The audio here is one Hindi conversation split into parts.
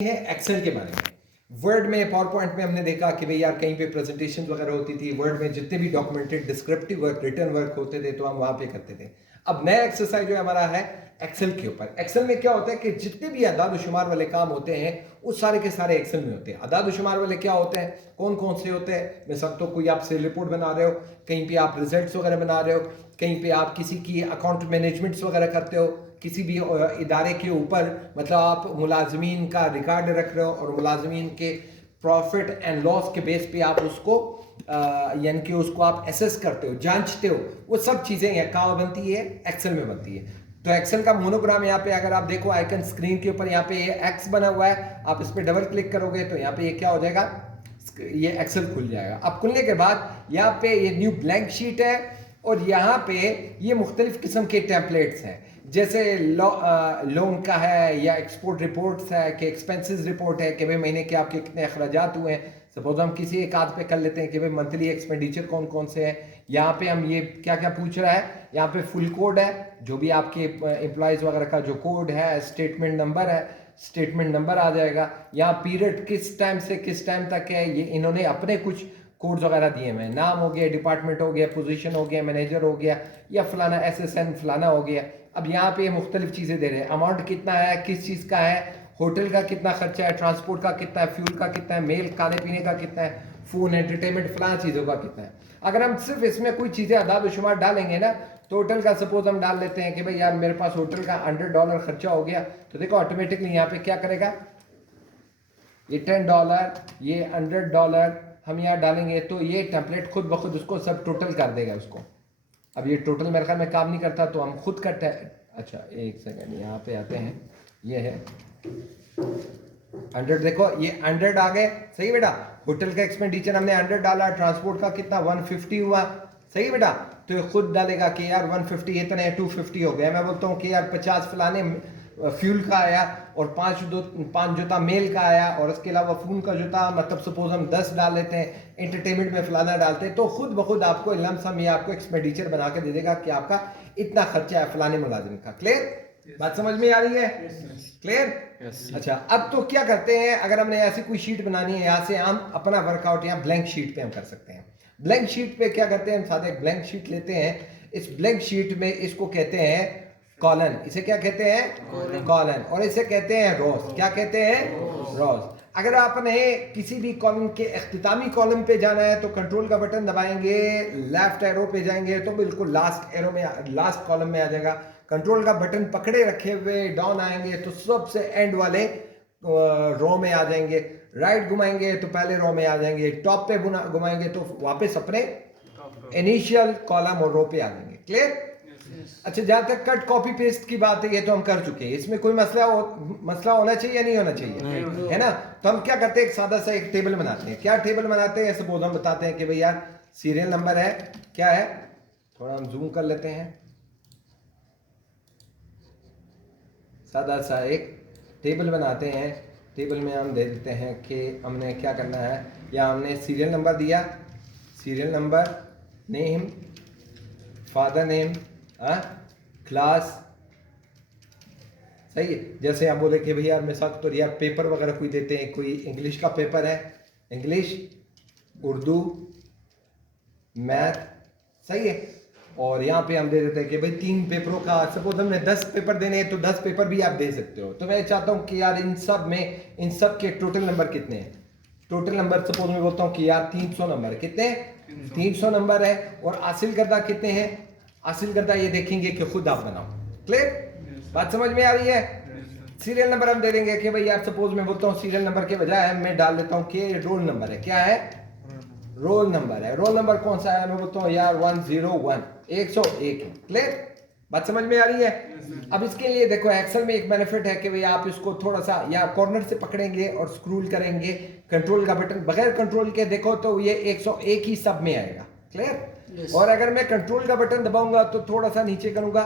है एक्सेल के बारे में। वर्ड में, पावर पॉइंट में हमने देखा कि भाई यार कहीं पे प्रेजेंटेशन वगैरह होती थी, वर्ड में जितने भी documented descriptive work, written work होते थे तो हम वहां पे करते थे। अब नया एक्सरसाइज जो हमारा है एक्सेल के ऊपर। एक्सेल में क्या होता है कि जितने भी अदाद शुमार वाले काम होते हैं वो सारे के सारे एक्सेल में होते हैं। अदाद शुमार वाले क्या होते हैं, कौन कौन से होते हैं? मिसाल तो कोई आप सेल रिपोर्ट बना रहे हो, कहीं पे आप रिजल्ट्स वगैरह बना रहे हो, कहीं पे आप किसी की अकाउंट मैनेजमेंट्स वगैरह करते हो, किसी भी इदारे के ऊपर मतलब आप मुलाजमीन का रिकॉर्ड रख रहे हो और मुलाजमीन के प्रॉफिट एंड लॉस के बेस पे आप उसको यानी कि उसको आप एसेस करते हो, जांचते हो। वो सब चीज़ें यहाँ कहाँ बनती है? एक्सेल में बनती है। तो एक्सेल का मोनोग्राम यहाँ पे अगर आप देखो आइकन स्क्रीन के ऊपर, यहाँ पे ये एक्स बना हुआ है, आप इस पर डबल क्लिक करोगे तो यहाँ पे ये क्या हो जाएगा, ये एक्सेल खुल जाएगा। अब खुलने के बाद यहाँ पे ये न्यू ब्लैंक शीट है और यहाँ पे ये मुख्तलिफ किस्म के टेम्पलेट्स हैं, जैसे लोन का है या एक्सपोर्ट रिपोर्ट्स है कि एक्सपेंसेस रिपोर्ट है कि भाई महीने के आपके कितने अखराजात हुए हैं। सपोज हम किसी एक आध पे कर लेते हैं कि भाई मंथली एक्सपेंडिचर कौन कौन से हैं। यहाँ पे हम ये क्या क्या पूछ रहा है, यहाँ पे फुल कोड है, जो भी आपके एम्प्लॉयज़ वगैरह का जो कोड है, स्टेटमेंट नंबर है, स्टेटमेंट नंबर आ जाएगा। यहाँ पीरियड किस टाइम से किस टाइम तक है, ये इन्होंने अपने कुछ कोड्स वगैरह दिए हुए हैं। नाम हो गया, डिपार्टमेंट हो गया, पोजीशन हो गया, मैनेजर हो गया, या फलाना SSN फलाना हो गया। अब यहाँ पे मुख्तलिफ चीज़ें दे रहे हैं, अमाउंट कितना है, किस चीज़ का है, होटल का कितना खर्चा है, ट्रांसपोर्ट का कितना है, फ्यूल का कितना है, मेल खाने पीने का कितना है, फ़ोन एंटरटेनमेंट फलाना चीज़ों का कितना है। अगर हम सिर्फ इसमें कोई चीज़ें अदाद शुमार डालेंगे ना, तो होटल का सपोज हम डाल लेते हैं कि भाई यार मेरे पास होटल का $100 खर्चा हो गया, तो देखो ऑटोमेटिकली यहाँ पे क्या करेगा, ये $10, ये $100 हम यहाँ डालेंगे तो ये टेम्पलेट खुद ब खुद उसको सब टोटल कर देगा उसको। अब ये टोटल मेरे ख्याल में काम नहीं करता तो हम खुद करते हैं। अच्छा एक सेकेंड, यहाँ पे आते हैं, ये है 100, देखो ये 100 आ गए, सही बेटा। होटल का एक्सपेंडिचर हमने 100 डाला, ट्रांसपोर्ट का कितना 150 हुआ, सही बेटा। तो ये खुद डालेगा कि यार 150 इतने 250 हो गया। मैं बोलता हूँ कि यार 50 फलाने फ्यूल का आया और 5 जूता मेल का आया और उसके अलावा फ़ोन का जूता, मतलब सपोज हम 10 डाल लेते हैं, एंटरटेनमेंट में फलाना डालते हैं, तो खुद ब खुद आपको लमसम ये आपको एक्सपेंडिचर बना के दे देगा कि आपका इतना खर्चा है फलाने मुलाजिम का। क्लियर? बात समझ में आ रही है? क्लियर? अच्छा, अब तो क्या करते हैं, अगर हमने ऐसी कोई शीट बनानी है, यहाँ से हम अपना वर्कआउट यहाँ ब्लैंक शीट पे हम कर सकते हैं। ब्लैंक शीट पे क्या करते हैं, हम साथ एक ब्लैंक शीट लेते हैं। इस ब्लैंक शीट में इसको कहते हैं कॉलन। इसे क्या कहते हैं? कॉलन। और इसे कहते हैं रोज। क्या कहते हैं? रोज। अगर आपने किसी भी कॉलम के इख्तितामी कॉलम पे जाना है तो कंट्रोल का बटन दबाएंगे, लेफ्ट एरो पे जाएंगे तो बिल्कुल लास्ट एरो में, लास्ट कॉलम में आ जाएगा। कंट्रोल का बटन पकड़े रखे हुए डाउन आएंगे तो सबसे एंड वाले रो में आ जाएंगे। राइट घुमाएंगे तो पहले रो में आ जाएंगे। टॉप पे घुमाएंगे तो वापस अपने इनिशियल कॉलम और रो पे आ जाएंगे। क्लियर? अच्छा, जहां तक कट कॉपी पेस्ट की बात है ये तो हम कर चुके हैं, इसमें कोई मसला होना चाहिए या नहीं होना चाहिए, है ना? तो हम क्या करते हैं, एक सादा सा एक टेबल बनाते हैं। क्या टेबल बनाते हैं? सपोज हम बताते हैं कि भाई यार सीरियल नंबर है, क्या है, थोड़ा हम जूम कर लेते हैं। सादा सा एक टेबल बनाते हैं। टेबल में हम दे देते हैं कि हमने क्या करना है, या हमने सीरियल नंबर दिया, serial number, name, father name, class, सही है। जैसे हम बोले कि भैया मिसाल तो यार पेपर वगैरह कोई देते हैं, कोई इंग्लिश का पेपर है, इंग्लिश, उर्दू, मैथ, सही है। और यहाँ पे हम दे देते हैं कि भाई 3 पेपरों का, सपोज हमने 10 पेपर देने हैं तो 10 पेपर भी आप दे सकते हो। तो मैं चाहता हूँ कि यार इन सब के टोटल नंबर कितने हैं। टोटल नंबर सपोज मैं बोलता हूँ कि यार 300 नंबर, कितने? 300 नंबर है। और हासिल करदा कितने हैं? हासिल करदा ये देखेंगे कि खुद आप बनाओ। क्लियर? बात समझ में आ रही है? सीरियल नंबर हम दे देंगे कि भाई यार सपोज मैं बोलता हूँ सीरियल नंबर के बजाय मैं डाल देता हूँ कि रोल नंबर है। क्या है? रोल नंबर है। रोल नंबर कौन सा है? मैं बोलता हूँ यार 101, 101 है। क्लियर? बात समझ में आ रही है? अब इसके लिए देखो एक्सेल में एक बेनिफिट है कि भाई आप इसको थोड़ा सा या कॉर्नर से पकड़ेंगे और स्क्रोल करेंगे, कंट्रोल का बटन बगैर कंट्रोल के देखो तो ये 101 ही सब में आएगा। क्लियर? और अगर मैं कंट्रोल का बटन दबाऊंगा तो थोड़ा सा नीचे करूंगा,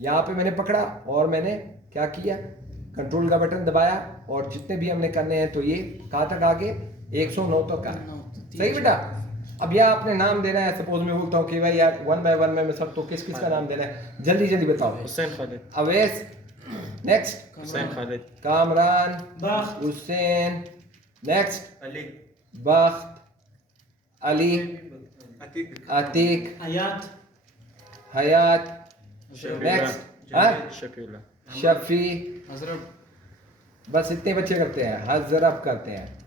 यहाँ पे मैंने पकड़ा और मैंने क्या किया, कंट्रोल का बटन दबाया और जितने भी हमने करने हैं तो ये कहाँ तक आगे 109 तक आए। सही बेटा? अब यहाँ आपने नाम देना है। सपोज मैं बोलता हूँ कि भाई यार 1 बाय 1 में सब तो किस किस का नाम देना है, जल्दी जल्दी बताओ। हुसैन खालिद, अवैस, नेक्स्ट हुसैन खालिद, कामरान, बख्त, हुसैन, नेक्स्ट अली, बख्त, अली, अतीक, अतीक, हयात, हयात, शकीला, नेक्स्ट हाँ शकीला, शफी, हजरत बस इतने बच्चे करते हैं। हजरब करते हैं,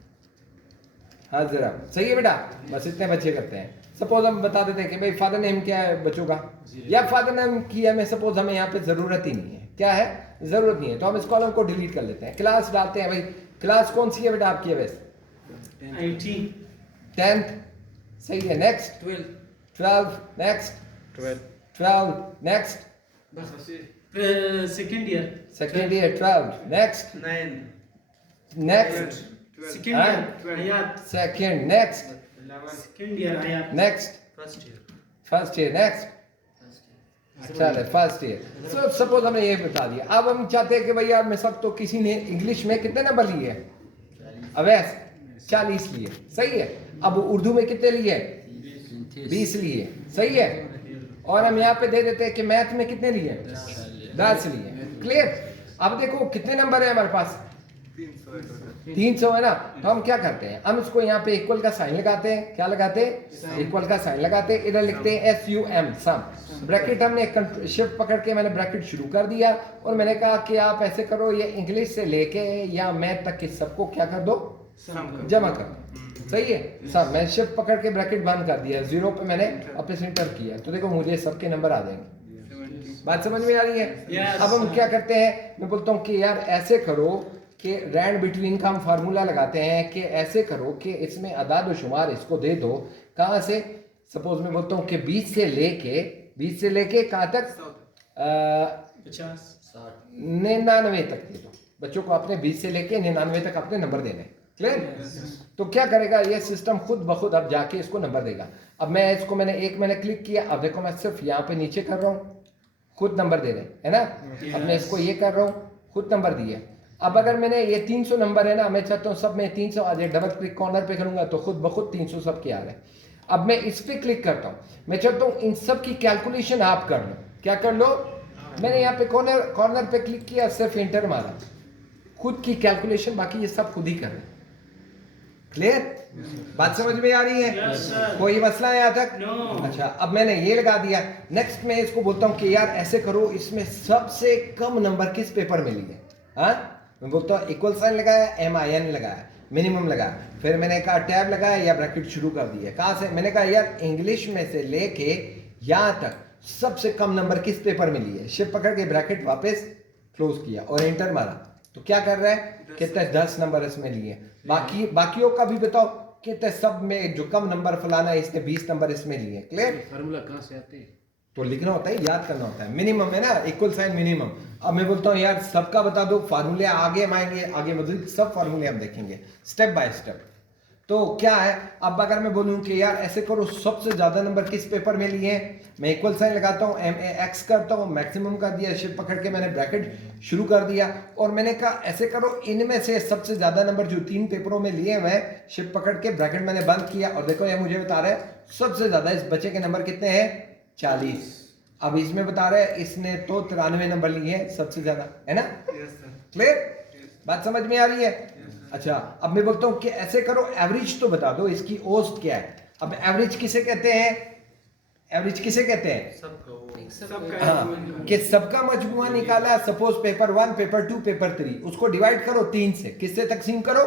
हजरब सही है बेटा, बस इतने बच्चे करते हैं। सपोज हम बता देते हैं कि भाई फादर नेम क्या है बच्चों का, या फादर नेम की हमें सपोज हमें यहाँ पे जरूरत ही नहीं है, क्या है जरूरत नहीं है, तो हम इस कॉलम को डिलीट कर लेते हैं। क्लास डालते हैं, भाई क्लास कौन सी है बेटा आपकी है वैसे? 18, 10th सही है। Next 12, next 12, 12, next second year, second year 12, next 9, next second हाँ? ईयर हयात, सेकेंड, नेक्स्ट 11, सेकंड ईयर हयात, next first year, first year, next चलो फर्स्ट ईयर। सो सपोज हमने ये बता दिया। अब हम चाहते हैं कि भाई यार मैं सब, तो किसी ने इंग्लिश में कितने नंबर लिए? अवैस 40 लिए, सही है। अब उर्दू में कितने लिए? 20 लिए, सही है। और हम यहाँ पे दे देते हैं कि मैथ में कितने लिए? 10 लिए, क्लियर। अब देखो कितने नंबर है हमारे पास? 300 है ना। तो हम क्या करते हैं, हम इसको यहाँ पे इक्वल का साइन लगाते हैं। क्या लगाते हैं? इक्वल का साइन लगाते हैं। इधर लिखते हैं SUM, सम। ब्रैकेट हमने शिफ्ट पकड़ के मैंने ब्रैकेट शुरू कर दिया और मैंने कहा कि आप ऐसे करो, ये इंग्लिश से लेके या मैथ तक के सबको क्या कर दो? जमा कर दो, सही है। सब मैं शिफ्ट पकड़ के ब्रैकेट बंद कर दिया, 0 पे मैंने वापस इंटर किया, तो देखो मुझे सबके नंबर आ जाएंगे। बात समझ में आ रही है? Yes. अब हम क्या करते हैं, मैं बोलता हूँ कि यार ऐसे करो कि रैंड बिटवीन का हम फार्मूला लगाते हैं कि ऐसे करो कि इसमें अदाद शुमार इसको दे दो। कहाँ से? सपोज मैं बोलता हूँ कि 20 से लेके कहाँ तक? 50, 99 तक दे दो बच्चों को। अपने 20 से लेके 99 तक अपने नंबर देने, क्लियर। तो क्या करेगा ये सिस्टम खुद ब खुद अब जाके इसको नंबर देगा। अब मैं इसको मैंने क्लिक किया, अब देखो मैं सिर्फ यहाँ पे नीचे कर रहा हूँ, खुद नंबर दे रहे है ना। अब मैं इसको ये कर रहा हूँ, खुद नंबर दिए। अब अगर मैंने ये 300 नंबर है ना, मैं चाहता हूँ सब में 300 आ जाए, डबल क्लिक कॉर्नर पे करूंगा तो खुद ब खुद 300 सब के आ रहे हैं। अब मैं इस पे क्लिक करता हूँ, मैं चाहता हूँ इन सब की कैलकुलेशन आप कर लो। क्या कर लो? मैंने यहाँ पे कॉर्नर पे क्लिक किया, सिर्फ इंटर मारा, खुद की कैलकुलेशन, बाकी ये सब खुद ही कर रहे हैं, क्लियर। बात समझ में आ रही है? Yes, sir. कोई मसला है यहाँ तक? No. अच्छा, अब मैंने ये लगा दिया। नेक्स्ट मैं इसको बोलता हूँ कि यार ऐसे करो, इसमें सबसे कम नंबर किस पेपर में लिए? हाँ, मैं बोलता हूँ इक्वल साइन लगाया, MIN लगाया, मिनिमम लगाया, फिर मैंने कहा टैब लगाया या ब्रैकेट शुरू कर दिया। कहाँ से? मैंने कहा यार इंग्लिश में से लेके यहाँ तक सबसे कम नंबर किस पेपर में लिए? शिफ्ट पकड़ के ब्रैकेट वापस क्लोज किया और एंटर मारा, तो क्या कर रहा है? कितने 10 नंबर इसमें लिए। बाकियों का भी बताओ कितने सब में जो कम नंबर फलाना है इसने 20 नंबर इसमें लिए, क्लियर। फार्मूला कहाँ से आते हैं? तो लिखना होता है, याद करना होता है। मिनिमम है ना, इक्वल साइन मिनिमम। अब मैं बोलता हूँ यार सबका बता दो, फार्मूले आगे हम आएंगे, आगे मजीद सब फार्मूले हम देखेंगे स्टेप बाय स्टेप। तो क्या है, अब अगर मैं बोलूं कि यार ऐसे करो सबसे ज्यादा नंबर किस पेपर में लिए हैं, मैं इक्वल साइन लगाता हूं, MAX करता हूं, मैक्सिमम कर दिया, शिफ्ट पकड़ के मैंने ब्रैकेट शुरू कर दिया और मैंने कहा ऐसे करो इनमें से सबसे ज्यादा नंबर जो 3 पेपरों में लिए हुए, शिफ्ट पकड़ के ब्रैकेट मैंने बंद किया और देखो ये मुझे बता रहा है सबसे ज्यादा इस बच्चे के नंबर कितने हैं? 40। अब इसमें बता रहा है इसने तो 93 नंबर लिए हैं सबसे ज्यादा, है ना, क्लियर। बात समझ में आ रही है? अच्छा, अब मैं बोलता हूँ कि ऐसे करो एवरेज तो बता दो, इसकी औसत क्या है। अब एवरेज किसे कहते हैं? एवरेज किसे कहते हैं? सबका हाँ, कि सबका मजमुआ निकाला, सपोज पेपर 1, पेपर 2, पेपर 3, उसको डिवाइड करो 3 से। किससे तकसीम करो?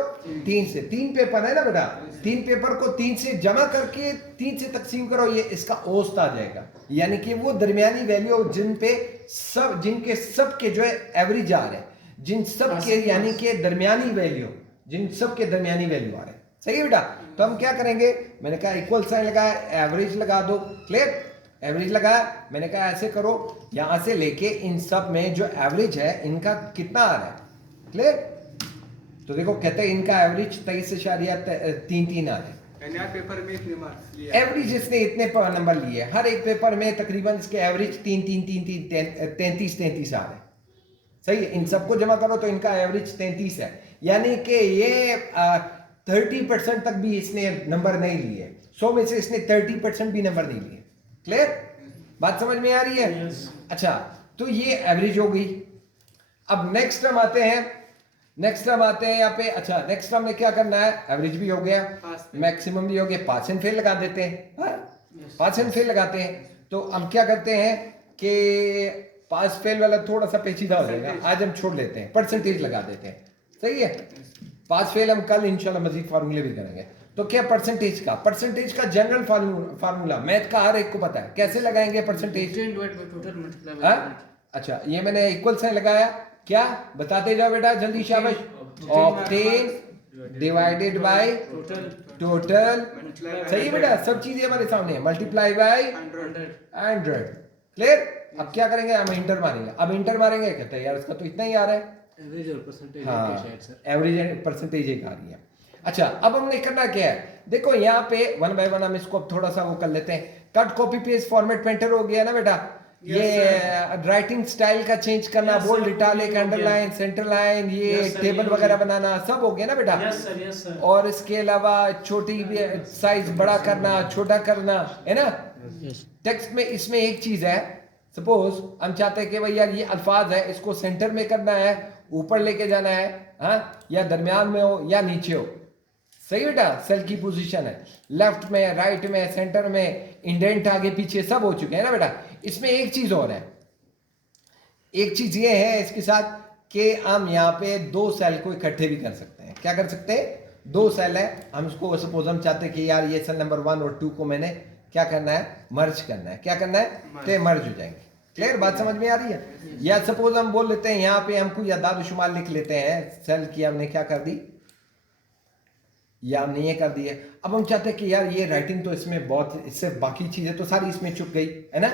3 से। 3 पेपर है ना बेटा, 3 पेपर को 3 से जमा करके 3 से तकसीम करो, ये इसका औसत आ जाएगा। यानी कि वो दरमियानी वैल्यू जिनके सब के जो है एवरेज आ रहे हैं, जिन सब के यानी कि दरमियानी वैल्यू, जिन सब के दरमियानी वैल्यू आ रहे हैं, सही है बेटा। तो हम क्या करेंगे, मैंने कहा इक्वल साइन लगाया, एवरेज लगा दो, क्लियर। एवरेज लगाया, मैंने कहा ऐसे करो यहां से लेके इन सब में जो एवरेज है इनका कितना आ रहा है, क्लियर। तो देखो कहते हैं इनका एवरेज 23.33 आ रहा है। पेपर में इतने मार्क्स लिए, एवरेज इसने इतने नंबर लिए, हर एक पेपर में तकरीबन इसके एवरेज 33 आ रहे हैं, सही है। इन सबको जमा करो तो इनका एवरेज 33 है, यानी कि ये 30% तक भी इसने नंबर नहीं लिए, 100 में से इसने 30% भी नंबर नहीं लिए, क्लियर। बात समझ में आ रही है? Yes. अच्छा, तो ये एवरेज हो गई। अब नेक्स्ट हम आते हैं यहाँ पे। अच्छा, नेक्स्ट हमने क्या करना है, एवरेज भी हो गया, मैक्सिमम भी हो गया, पास एंड फेल लगा देते हैं। पास एंड फेल लगाते हैं तो हम क्या करते हैं कि पास फेल वाला थोड़ा सा पेचीदा हो जाएगा, आज हम छोड़ लेते हैं, परसेंटेज लगा देते हैं। सही है, पास फेल हम कल इंशाल्लाह मजीद फार्मूले भी करेंगे। तो क्या परसेंटेज का जनरल फार्मूला मैथ का हर एक को पता है, कैसे लगाएंगे परसेंटेज? अच्छा, ये मैंने इक्वल साइन लगाया, क्या बताते जाओ बेटा जल्दी, शाबाश। ऑब्टेन डिवाइडेड बाय टोटल, सही है बेटा, सब चीजें हमारे सामने है, मल्टीप्लाई बाय 100। क्लियर? अब क्या करेंगे, हम इंटर मारेंगे। अब इंटर मारेंगे, कहते हैं यार इसका तो इतना ही आ रहा है, एवरेज और परसेंटेज एवरेज एंड परसेंटेज एक आ रही है। अच्छा, अब हमने करना क्या है, देखो यहाँ पे वन बाय वन हम इसको थोड़ा सा वो कर लेते हैं। Cut copy paste format painter हो गया ना बेटा, ये राइटिंग स्टाइल का चेंज करना, bold italic underline centre line, ये टेबल वगैरह बनाना, सब हो गया ना बेटा। यस सर और इसके अलावा छोटी साइज बड़ा करना, छोटा करना, है ना। टेक्स्ट में इसमें एक चीज है, सपोज हम चाहते हैं कि भाई यार ये अल्फाज है, इसको सेंटर में करना है, ऊपर लेके जाना है, हाँ, या दरमियान में हो या नीचे हो। सही बेटा, सेल की पोजीशन है, लेफ्ट में, राइट में, सेंटर में, इंडेंट आगे पीछे सब हो चुके हैं ना बेटा। इसमें एक चीज और है, एक चीज ये है इसके साथ कि हम यहाँ पे दो सेल को इकट्ठे भी कर सकते हैं। क्या कर सकते हैं, दो सेल है, हम इसको सपोज हम चाहते हैं कि यार ये सेल नंबर 1 और 2 को मैंने क्या करना है, मर्ज करना है। क्या करना है, तो मर्ज हो जाएंगे। क्लियर, बात समझ में आ रही है? या सपोज हम बोल लेते हैं यहाँ पे हम कोई अदाद शुमार लिख लेते हैं, सेल की हमने क्या कर दी, या हमने ये कर दी है। अब हम चाहते हैं कि यार ये राइटिंग तो इसमें बहुत, इससे बाकी चीजें तो सारी इसमें चुप गई है ना,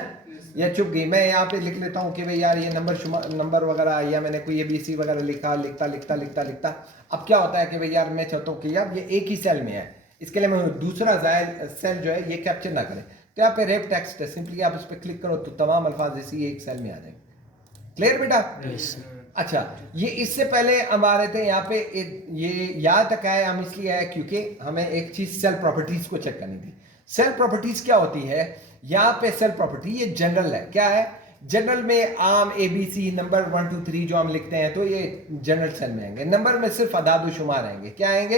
या चुप गई। मैं यहाँ पे लिख लेता हूँ कि भाई यार ये नंबर वगैरह, या मैंने कोई ABC वगैरह लिखा, लिखता। अब क्या होता है कि भाई यार मैं चाहता हूँ कि यार ये एक ही सेल में है, इसके लिए मैं दूसरा सेल जो है ये कैप्चर ना करें। तो यहाँ पे रेप टेक्स्ट है, सिंपली आप इस पर क्लिक करो तो तमाम अल्फाज इसी एक सेल में आ जाएंगे। क्लियर बेटा? अच्छा, ये इससे पहले हम आ रहे थे यहाँ पे, ये यहाँ तक आए हम इसलिए आए क्योंकि हमें एक चीज सेल प्रॉपर्टीज को चेक करनी थी। सेल प्रॉपर्टीज क्या होती है, यहाँ पे सेल प्रॉपर्टी ये जनरल है। क्या है, जनरल में आम ABC नंबर 1 2 3 जो हम लिखते हैं तो ये जनरल सेल में आएंगे। नंबर में सिर्फ अदाद शुमार आएंगे। क्या आएंगे,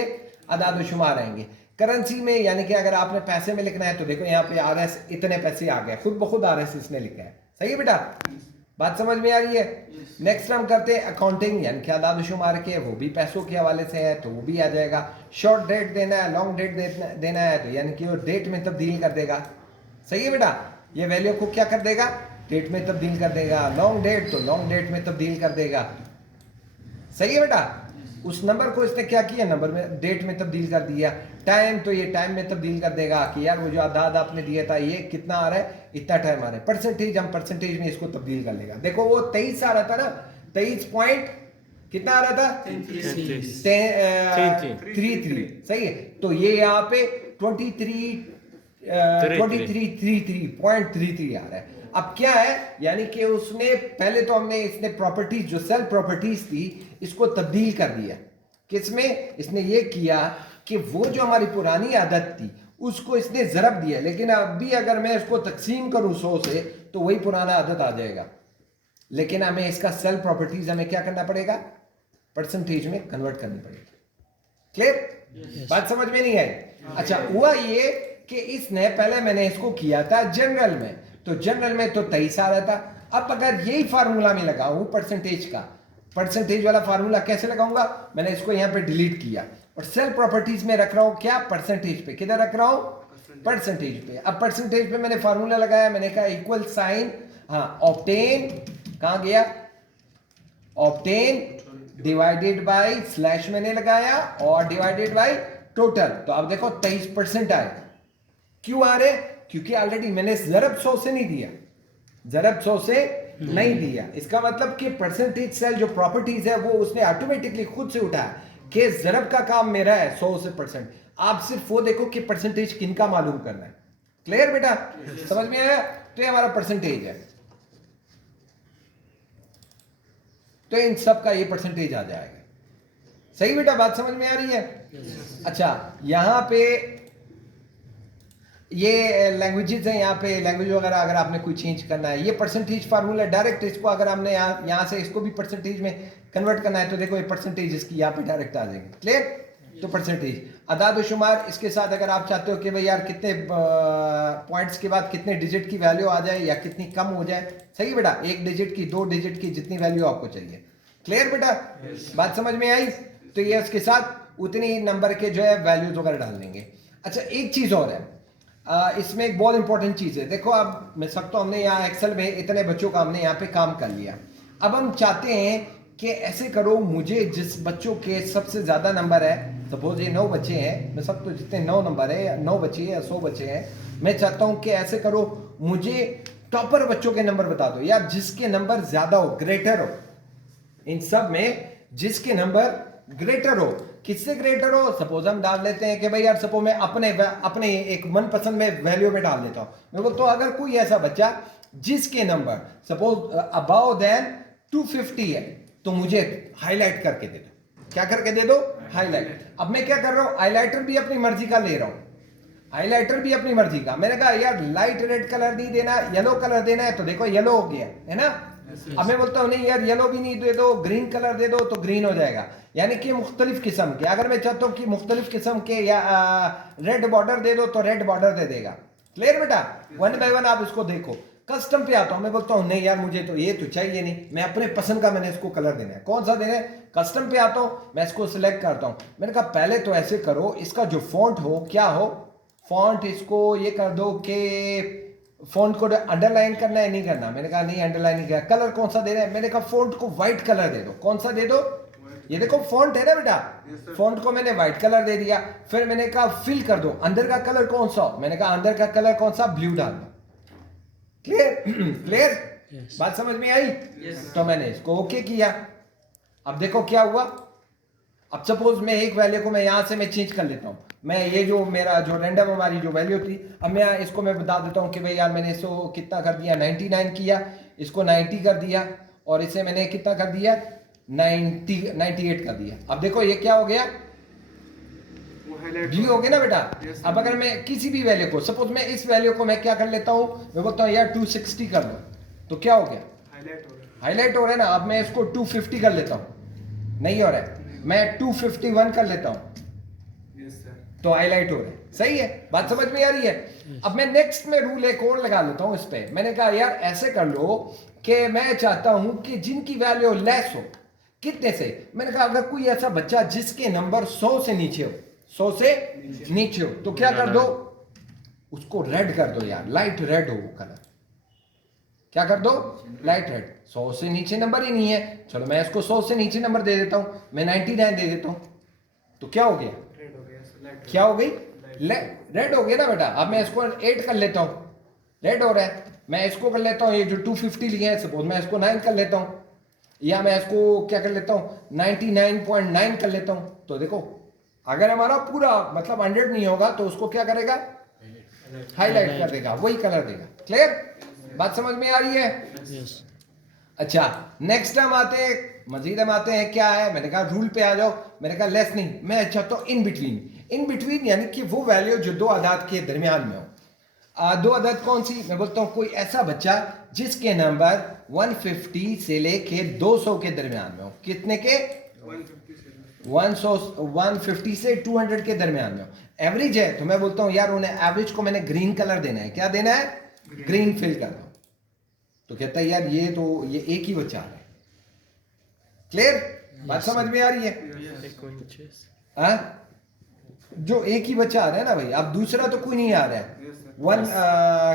अदाद शुमार आएंगे। करेंसी में यानी कि अगर आपने पैसे में लिखना है तो देखो यहाँ पे RS इतने पैसे आ गए, खुद ब खुद RS इसने लिखा है। सही है बेटा, बात समझ में आ रही है? नेक्स्ट हम करते हैं अकाउंटिंग, यानी कि आदाद शुमार के, वो भी पैसों के हवाले से है तो वो भी आ जाएगा। शॉर्ट डेट देना है, लॉन्ग डेट देना है तो यानी कि वो डेट में तब्दील कर देगा। सही है बेटा, ये वैल्यू को क्या कर देगा, डेट में तब्दील कर देगा। लॉन्ग डेट तो लॉन्ग डेट में तब्दील कर देगा। सही है बेटा, उस नंबर को इसने क्या किया, नंबर में, डेट में तब्दील कर दिया। टाइम तो ये टाइम में तब्दील कर देगा कि यार वो जो आदाद आपने दिया था ये कितना आ रहा है, इतना टाइम आ रहा है। परसेंटेज, हम परसेंटेज में इसको तब्दील कर लेगा। देखो वो 23 आ रहा था ना, 23 पॉइंट कितना आ रहा था, 33। सही है, तो ये यहाँ पे 23.33 आ रहा है। अब क्या है, यानी कि उसने पहले तो हमने इसने प्रॉपर्टीज जो सेल प्रॉपर्टीज थी इसको तब्दील कर दिया। किसमें, इसने ये किया कि वो जो हमारी पुरानी आदत थी उसको इसने ज़रब दिया, लेकिन अब भी अगर मैं इसको तकसीम करूं 100 से तो वही पुराना आदत आ जाएगा। लेकिन हमें इसका सेल प्रॉपर्टीज हमें क्या करना पड़ेगा, परसेंटेज में कन्वर्ट करनी पड़ेगी। क्लियर, बात समझ में नहीं आई? अच्छा, हुआ ये कि इसने पहले मैंने इसको किया था जनरल में, तो जनरल में तो 23 आ रहा था। अब अगर यही फार्मूला में लगाऊं परसेंटेज का, परसेंटेज वाला फार्मूला कैसे लगाऊंगा, मैंने इसको यहाँ पे डिलीट किया और सेल प्रॉपर्टीज में रख रहा हूं क्या, परसेंटेज पे। किधर रख रहा हूं, परसेंटेज पे। अब परसेंटेज पे मैंने फार्मूला लगाया, मैंने कहा इक्वल साइन, हाँ, ऑब्टेन, कहां गया, ऑब्टेन डिवाइडेड बाय स्लैश मैंने लगाया और डिवाइडेड बाय टोटल। तो अब देखो 23% आए। क्यों आ रहे, क्योंकि ऑलरेडी मैंने ज़रब 100 से नहीं दिया, ज़रब 100 से नहीं दिया। इसका मतलब कि परसेंटेज सेल जो प्रॉपर्टीज है वो उसने ऑटोमेटिकली खुद से उठाया कि ज़रब का काम मेरा है 100 से %। आप सिर्फ वो देखो कि परसेंटेज किनका मालूम करना है। क्लियर बेटा, समझ में आया? तो ये हमारा परसेंटेज है, तो इन सब का ये परसेंटेज आ जाएगा। सही बेटा, बात समझ में आ रही है? अच्छा, यहां पे ये लैंग्वेजेस हैं, यहाँ पे लैंग्वेज वगैरह अगर आपने कोई चेंज करना है, ये परसेंटेज फार्मूला डायरेक्ट इसको अगर हमने यहाँ से इसको भी परसेंटेज में कन्वर्ट करना है तो देखो ये परसेंटेज इसकी यहाँ पे डायरेक्ट आ जाएगी। क्लियर? तो परसेंटेज अदाद व शुमार, इसके साथ अगर आप चाहते हो कि भाई यार कितने पॉइंट्स के बाद कितने डिजिट की वैल्यू आ जाए या कितनी कम हो जाए, सही बेटा, 1 डिजिट की 2 डिजिट की जितनी वैल्यू आपको चाहिए। क्लियर बेटा? बात समझ में आई? तो ये उसके साथ उतनी नंबर के जो है वैल्यूज वगैरह डाल देंगे। अच्छा, एक चीज़ और है, इसमें एक बहुत इंपॉर्टेंट चीज़ है। देखो अब मैं सब तो हमने यहाँ एक्सेल में इतने बच्चों का हमने यहाँ पे काम कर लिया। अब हम चाहते हैं कि ऐसे करो, मुझे जिस बच्चों के सबसे ज़्यादा नंबर है, सपोज ये 9 बच्चे हैं, मैं सब तो जितने 9 नंबर है या 9 बच्चे या 100 बच्चे हैं, मैं चाहता हूँ कि ऐसे करो, मुझे टॉपर बच्चों के नंबर बता दो यार, जिसके नंबर ज़्यादा हो, ग्रेटर हो, इन सब में जिसके नंबर ग्रेटर हो। किससे ग्रेटर हो? सपोज हम डाल लेते हैं कि भाई यार सपोज मैं अपने एक मनपसंद में वैल्यू में डाल देता हूं, मैं बोलता हूं अगर कोई ऐसा बच्चा जिसके नंबर सपोज अबाव देन 250 है तो मुझे हाईलाइट करके दे दो। क्या करके दे दो? हाईलाइट। अब मैं क्या कर रहा हूं, हाईलाइटर भी अपनी मर्जी का ले रहा हूं, हाईलाइटर भी अपनी मर्जी का। मैंने कहा यार लाइट रेड कलर नहीं देना, येलो कलर देना है, तो देखो येलो हो गया है ना। अब मैं बोलता हूँ नहीं यार येलो भी नहीं दे दो, ग्रीन कलर दे दो, तो ग्रीन हो जाएगा। यानी कि मुख्तलिफ किस्म के, अगर मैं चाहता हूँ कि मुख्तलिफ किस्म के या रेड बॉर्डर दे दो तो रेड बॉर्डर दे देगा। क्लियर बेटा? वन बाय वन आप इसको देखो। कस्टम पे आता हूँ, मैं बोलता हूँ नहीं यार मुझे तो ये तो चाहिए नहीं, मैं अपने पसंद का मैंने इसको कलर देना है। कौन सा देना है? कस्टम पे आता हूँ, मैं इसको सिलेक्ट करता हूँ। मैंने कहा पहले तो ऐसे करो, इसका जो फॉन्ट हो, क्या हो फॉन्ट, इसको ये कर दो कि फॉन्ट को अंडरलाइन करना है, नहीं करना। मैंने कहा नहीं अंडरलाइन नहीं किया। कलर कौन सा देना है? मैंने कहा फॉन्ट को व्हाइट कलर दे दो। कौन सा दे दो? ये देखो फॉन्ट है ना बेटा, फॉन्ट को मैंने व्हाइट कलर दे दिया। फिर मैंने कहा फिल कर दो, अंदर का कलर कौन सा? मैंने कहा अंदर का कलर कौन सा? ब्लू डाल दो। क्लियर? क्लियर? बात समझ में आई? तो मैंने इसको ओके किया। अब देखो क्या हुआ। अब सपोज मैं एक वैल्यू को मैं यहां से मैं चेंज कर लेता हूं, मैं ये जो मेरा जो रैंडम हमारी जो वैल्यू थी, अब मैं इसको मैं बता देता हूं कि भाई यार मैंने इसको कितना कर दिया, 99 किया, इसको 90 कर दिया, और इसे मैंने कितना कर दिया, 98 कर दिया। अब देखो ये क्या हो गया, ब्लू हो गया ना बेटा। अब अगर मैं किसी भी वैल्यू को, सपोज मैं इस वैल्यू को मैं क्या कर लेता हूं, मैं बोलता हूं यार 260 कर दो, तो क्या हो गया, हाईलाइट हो रहा है ना। अब मैं इसको 250 कर लेता हूं, नहीं हो रहा है, मैं 251 कर लेता हूं, तो हाईलाइट हो रहा है। सही है? बात समझ में आ रही है? अब मैं नेक्स्ट में रूल एक और लगा लेता हूं इस पे। मैंने कहा यार ऐसे कर लो कि मैं चाहता हूं कि जिनकी वैल्यू लेस हो, कितने से, मैंने कहा अगर कोई ऐसा बच्चा जिसके नंबर 100 से नीचे हो, 100 से नीचे हो, तो क्या कर दो, उसको रेड कर दो यार, लाइट रेड हो वो कलर। क्या कर दो? Light red. 100 से नीचे नंबर ही नहीं है, चलो मैं इसको 100 से नीचे नंबर दे देता हूं, मैं 99 दे देता हूं, तो क्या हो गया, क्या हो गई, रेड हो गया ना बेटा। अब मैं इसको 8 कर लेता हूं, रेड हो रहा है। मैं इसको कर लेता हूं, ये जो 250 लिए हैं सपोज मैं इसको 9 कर लेता हूं, या मैं इसको क्या कर लेता हूं 99.9 कर लेता हूं, तो देखो अगर हमारा पूरा मतलब 100 नहीं होगा तो उसको क्या करेगा, हाईलाइट कर देगा, वही कलर देगा। क्लियर? बात समझ में आ रही है? अच्छा, नेक्स्ट हम आते हैं, मजीद हम आते हैं, क्या है, मैंने कहा रूल पे आ जाओ। मैंने कहा लेस नहीं, मैं चाहता हूं इन बिटवीन। इन बिटवीन यानी कि वो वैल्यू जो दो आदाद के दरमियान में हो। दो आदाद कौन सी? मैं बोलता हूं कोई ऐसा बच्चा जिसके नंबर 150 से लेके 200 के दरमियान में हो। कितने के? 150 से 200 के दरमियान में हो। एवरेज है तो मैं बोलता हूं यार उन्हें एवरेज को मैंने ग्रीन कलर देना है। क्या देना है? ग्रीन फिल कर दो। तो कहता है यार ये तो ये एक ही बच्चा है। क्लियर? बात समझ में आ रही है? हाँ, जो एक ही बच्चा आ रहा है ना भाई, अब दूसरा तो कोई नहीं आ रहा है।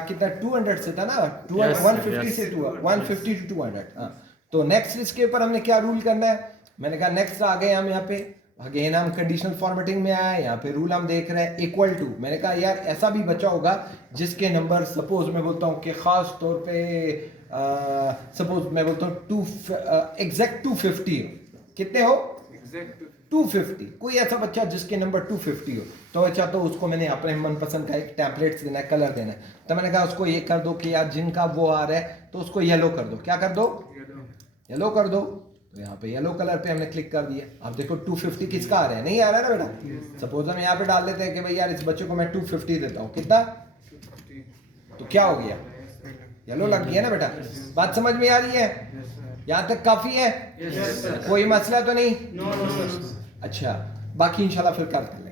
कितना 200 से था ना, 150 से 150 to 200। हाँ, तो नेक्स्ट इसके ऊपर हमने क्या रूल करना है? मैंने कहा नेक्स्ट आ गए हम यहाँ पे, अगेन हम कंडीशनल फॉर्मेटिंग में आए, यहाँ पे रूल हम देख रहे हैं इक्वल टू। मैंने कहा यार ऐसा भी बच्चा होगा जिसके नंबर सपोज मैं बोलता हूँ कि खास तौर पे सपोज मैं बोलता हूँ एग्जैक्ट 250 हो। कितने हो? 250। कोई ऐसा बच्चा जिसके नंबर 250 हो, तो अच्छा तो उसको मैंने अपने मनपसंद का एक टेम्पलेट देना है, कलर देना है। तो मैंने कहा उसको ये कर दो कि यार जिनका वो आ रहा है तो उसको येलो कर दो। क्या कर दो? येलो कर दो। तो यहाँ पे येलो कलर पे हमने क्लिक कर दिया। अब देखो 250 किसका आ रहा है? नहीं आ रहा है ना बेटा। सपोज हम यहाँ पे डाल देते हैं कि भाई यार इस बच्चे को मैं 250 देता हूँ। कितना? तो क्या हो गया, येलो लग गया ना बेटा। बात समझ में आ रही है, यहाँ तक काफी है, Yes, sir. कोई मसला तो नहीं? No, no, sir. अच्छा, बाकी इंशाल्लाह फिर करते हैं।